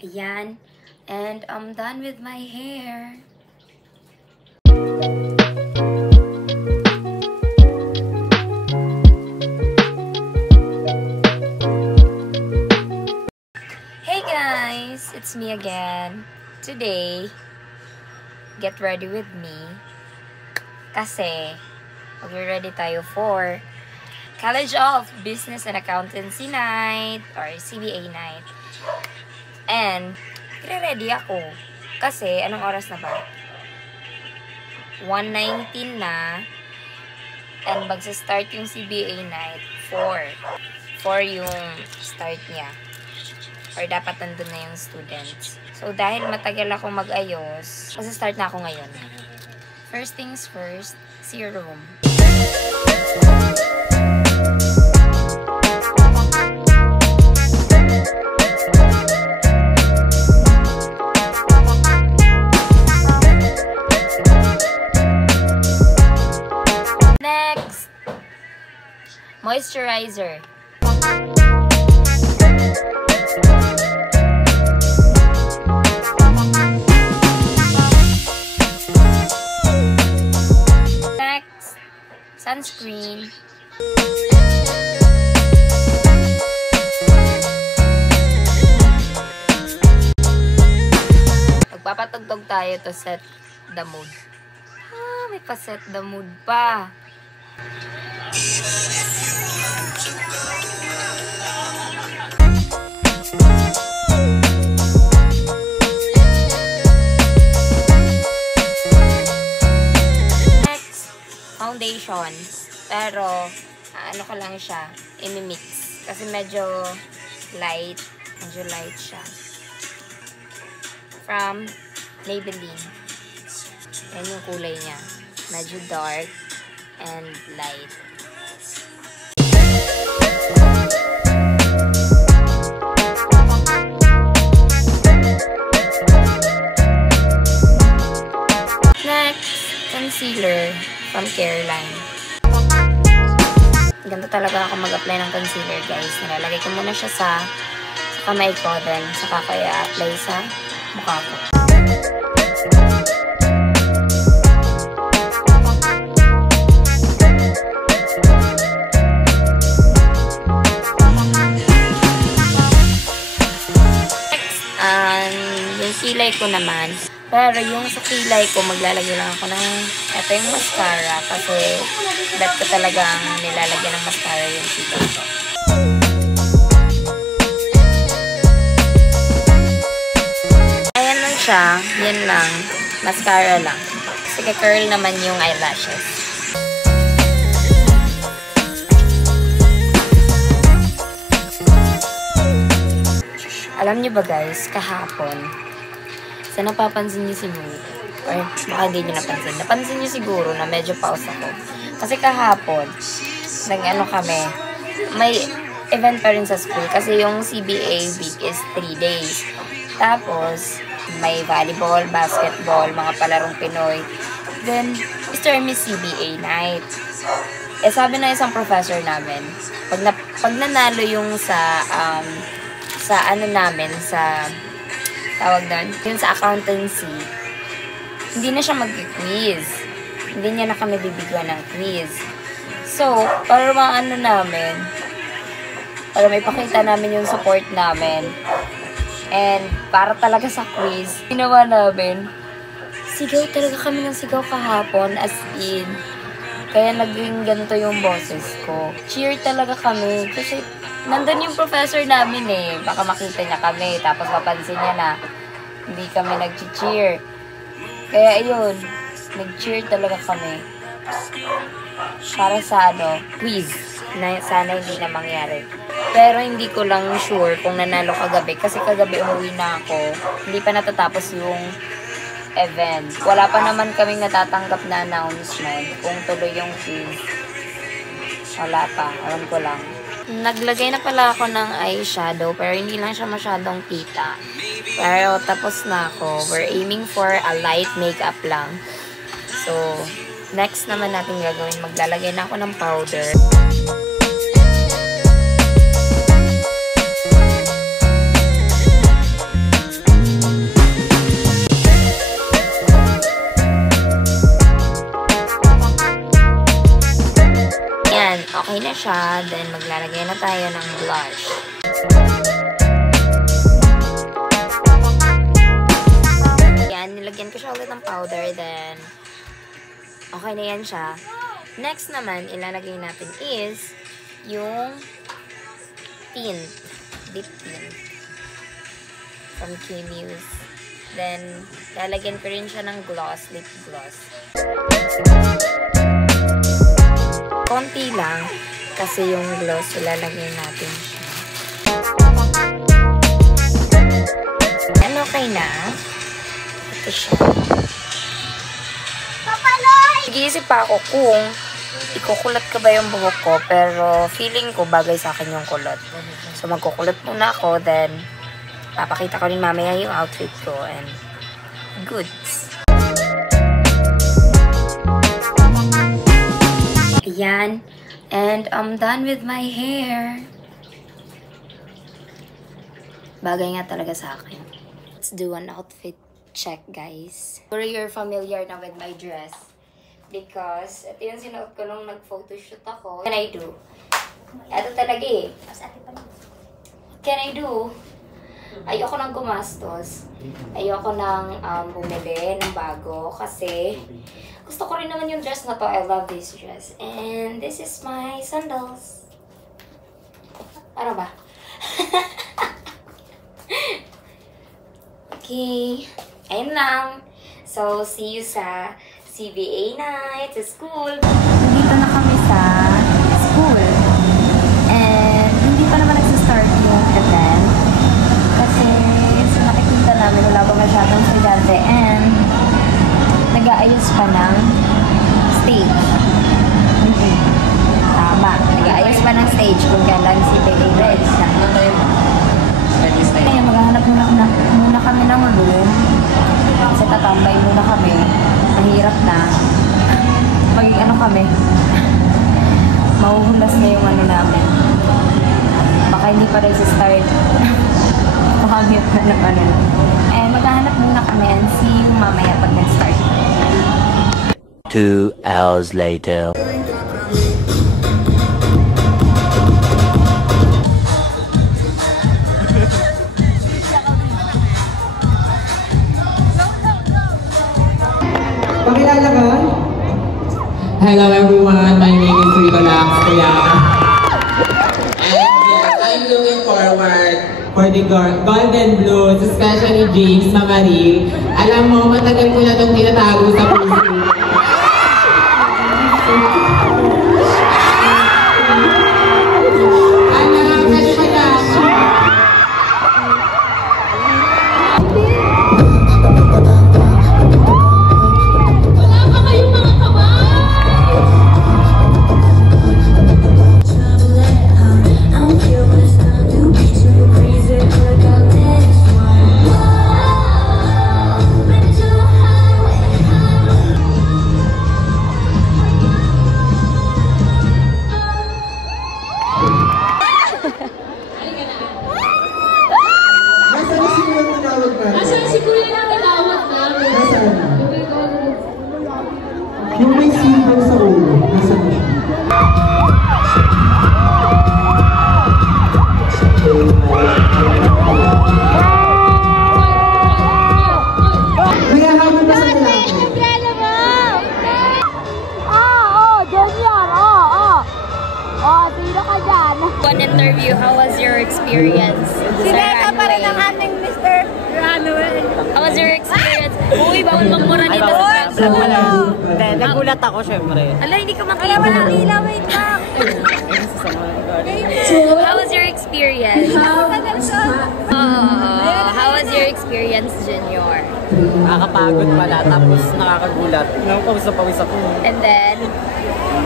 Ayan. And I'm done with my hair. Hey guys! It's me again. Today, get ready with me. Kasi, mag-ready tayo for College of Business and Accountancy Night or CBA Night. And, ready ako. Kasi, anong oras na ba? 1:19 na. And, magsa-start yung CBA Night 4. 4 yung start niya. Or dapat nandun na yung students. So, dahil matagal ako mag-ayos, magsa-start na ako ngayon. First things first, see your room. Next, moisturizer. Next, sunscreen. Magpapatugtog tayo to set the mood. May pa-set the mood pa. Next, foundation. Pero, ano ko lang siya, imi-mix. Kasi medyo light. Medyo light siya. From Maybelline. Yan yung kulay niya. Medyo dark and light. Next, concealer from Careline. Ganito talaga ako mag-apply ng concealer, guys. Nilalagay ko muna siya sa kamay ko, then saka ko i-apply sa mukha ko. Yung kilay ko naman. Pero yung sa kilay ko, maglalagay lang ako ng ito yung mascara. Kasi bet ko talagang nilalagyan ng mascara yung kilay ko. Ayan lang siya. Yan lang. Mascara lang. Sige, curl naman yung eyelashes. Alam niyo ba guys, kahapon, sa napapansin niyo siguro, or baka hindi niyo napansin niyo siguro na medyo pause ako. Kasi kahapon, nag-ano kami, may event pa rin sa school kasi yung CBA week is 3 days. Tapos, may volleyball, basketball, mga palarong Pinoy. Then, Mr. and Miss CBA night. Sabi na isang professor namin, pag nanalo yung sa ano namin, sa tawag doon, yun sa accountancy, hindi na siya mag-quiz. Hindi niya na kami bibigyan ng quiz. So, para maano namin, para may pakita namin yung support namin, and para talaga sa quiz, ginawa namin, sigaw talaga kami ng sigaw kahapon, as in, kaya naging ganito yung boses ko. Cheer talaga kami, kasi nandun yung professor namin eh. Baka makita niya kami, tapos mapansin niya na hindi kami nag-cheer. Kaya ayun, nag-cheer talaga kami. Para sa quiz. Na sana hindi na mangyari. Pero hindi ko lang sure kung nanalo kagabi. Kasi kagabi umuwi na ako. Hindi pa natatapos yung event. Wala pa naman kaming natatanggap na announcement kung tuloy yung quiz. Wala pa. Alam ko lang. Naglagay na pala ako ng eyeshadow pero hindi lang siya masyadong kita. Pero tapos na ako. We're aiming for a light makeup lang. So, next naman natin gagawin. Maglalagay na ako ng powder. siya. Then, maglalagay na tayo ng blush. Yan, nilagyan ko siya ulit ng powder. Then, okay na yan siya. Next naman, ilalagay natin is yung tint. Lip tint. From K-Muse. Then, lalagyan ko rin siya ng gloss. Lip gloss. Konti lang. Kasi yung gloss, ilalagay natin siya. And okay na. Ito siya. Nag-iisip pa ako kung ikukulat ka ba yung buhok ko, pero feeling ko bagay sa akin yung kulot. So magkukulot muna ako, then papakita ko rin mamaya yung outfit ko, and goods. Ayan, and I'm done with my hair. Bagay nga talaga sa akin. Let's do an outfit check, guys. Or you're familiar na with my dress. Because, ito yung sinuot ko nung nag-photoshoot ako. What can I do? Ito talaga eh. What can I do? Ayoko nang gumastos. Ayoko nang bumili ng bago. Kasi, gusto ko rin naman yung dress na to. I love this dress. And this is my sandals. Para ba? Okay. Ayun lang. So, see you sa CBA night sa school. Nandito na kami sa school. And hindi pa naman nagsistart yung event. Kasi sa nakikita namin wala pa masyadong estudyante and nag-aayos pa ng stage. Tama. Nag-aayos pa ng stage kung kailan si CBA ready na. Kaya maghahanap muna kami ng room. Kasi tatambay muna kami. Mahirap na. Ano kami. Mahuhulas na yung ano namin. Baka hindi pa rin start. Makamit na ng ano. Eh, maghahanap muna kami and see you mamaya pag nag-start. 2 hours later. Pakilala ka? Hello everyone, my name is Rico Laxia. And yes, I'm looking forward for the Golden Blues, especially James na Marie. Alam mo, matagal ko na itong tinatago sa puso. Alam, kasi madami. Nasaan si Kuya na tinawag namin? Nasaan? Yung may silver sa ulo. Nasaan siya? Kaya habang ba sa lalaki? Sino ka dyan? One interview, how was your experience? Sineta pa rin ang aming Mr. Runway. How was your experience? Uy, bawal magmura dito sa Franco. Nagulat ako, syempre. Ala, hindi ka makita. Walang ilaw, wait lang. How was your experience? How was your experience, Junior? Nakakapagod pala, tapos nakakagulat. Pawis na pawis ako. And then,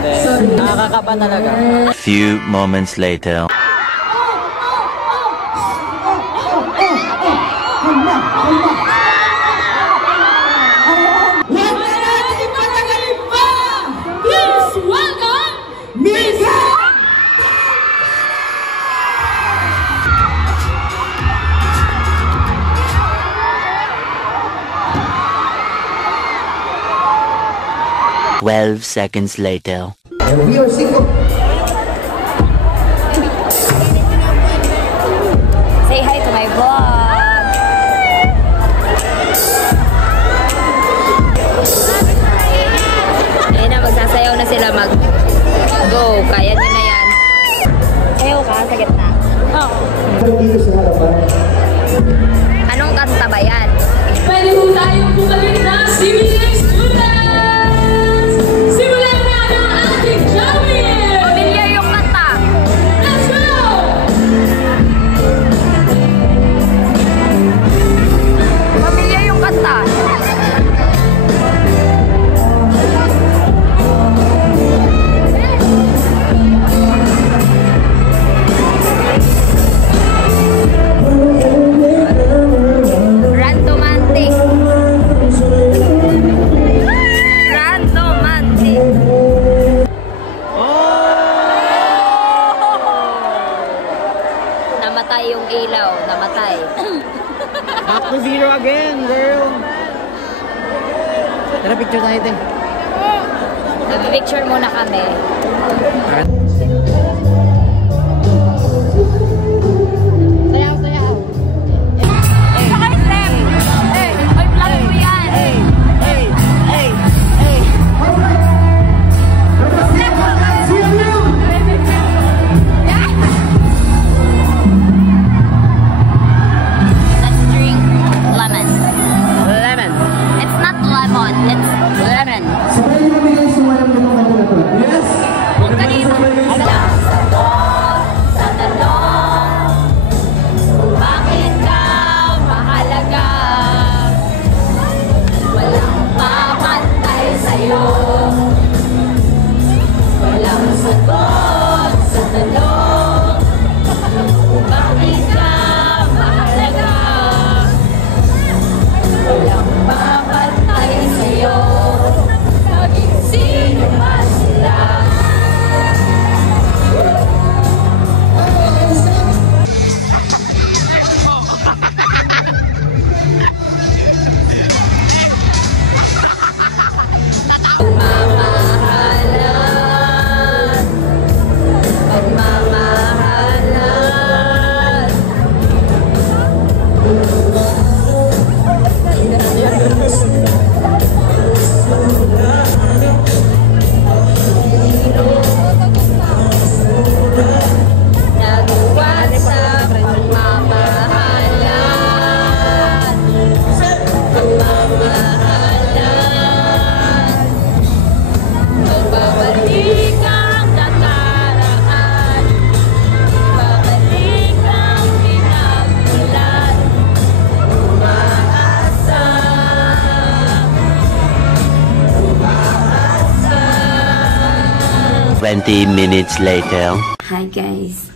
Nakakakaba talaga. Few moments later. Please welcome Miss 12 seconds later. We are single. Go, kaya niyo na yan. Ayaw ka, sa gitna. Oo. Anong kanta ba yan? Pwede po tayong bumalik na CBA students! Simulan na ang ating jamming! Pamilyar yung kanta. Let's go! Pamilyar yung kanta. Randomantic. Randomantic. Namatay yung ilaw. Namatay. Back to zero again, girl. Tara, picture tayo din. Nag-picture muna kami. Sayaw, sayaw. Saka step. Ay, vlog mo yan. Let's drink lemon. Lemon. It's not lemon, it's lemon. Kanina. Sa tanong, bakit ka mahalaga? Walang papantay sa'yo. Walang sagot sa tanong, bakit ka mahalaga? Walang papantay sa'yo. Naging sino ba sila? Pagmamahalan. Nagbuwat sa pagmamahalan. Pagmamahalan. Magbabalik ang nakaraan. Babalik ang pinagmulan. Umaasa. Umaasa. 20 minutes later. Hi guys,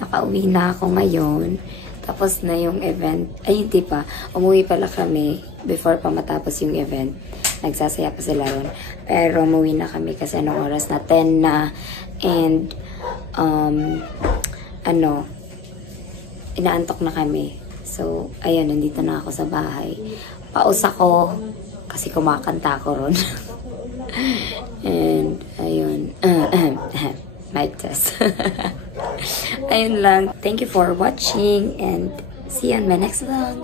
nakauwi na ako ngayon. Tapos na yung event. Ay, hindi pa. Umuwi pala kami before pa matapos yung event. Nagsasaya pa sila ron. Pero umuwi na kami kasi anong oras na 10 na. And, inaantok na kami. So, ayun, nandito na ako sa bahay. Paus ako kasi kumakanta ako ron. And, ayun. Mic test. Ayun lang. Thank you for watching and see you on my next vlog.